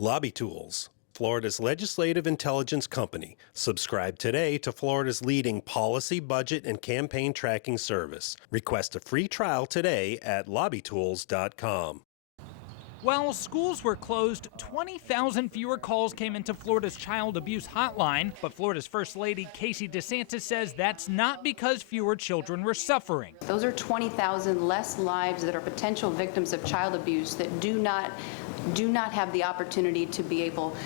Lobby Tools, Florida's legislative intelligence company. Subscribe today to Florida's leading policy, budget, and campaign tracking service. Request a free trial today at lobbytools.com. While schools were closed, 20,000 fewer calls came into Florida's child abuse hotline. But Florida's First Lady, Casey DeSantis, says that's not because fewer children were suffering. Those are 20,000 less lives that are potential victims of child abuse that do not have the opportunity to be able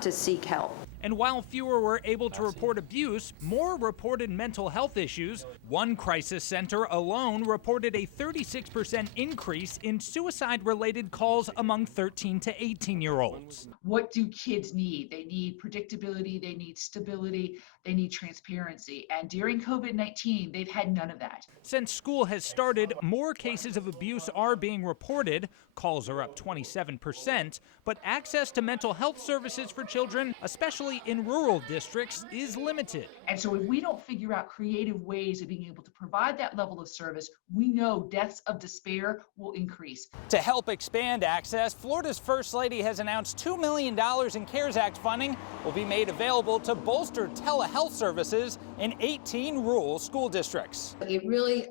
to seek help. And while fewer were able to report abuse, more reported mental health issues. One crisis center alone reported a 36% increase in suicide-related calls among 13 to 18-year-olds. What do kids need? They need predictability, they need stability, they need transparency. And during COVID-19, they've had none of that. Since school has started, more cases of abuse are being reported. Calls are up 27%, but access to mental health services for children, especially in rural districts, is limited. And so if we don't figure out creative ways of being able to provide that level of service, we know deaths of despair will increase. To help expand access, Florida's First Lady has announced $2 million in CARES Act funding will be made available to bolster telehealth services in 18 rural school districts. It really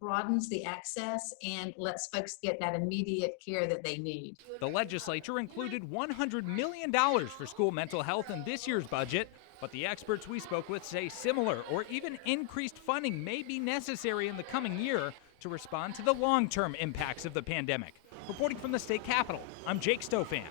broadens the access and lets folks get that immediate care that they need. The legislature included $100 million for school mental health in this year's budget, but the experts we spoke with say similar or even increased funding may be necessary in the coming year to respond to the long-term impacts of the pandemic. Reporting from the state capitol, I'm Jake Stofan.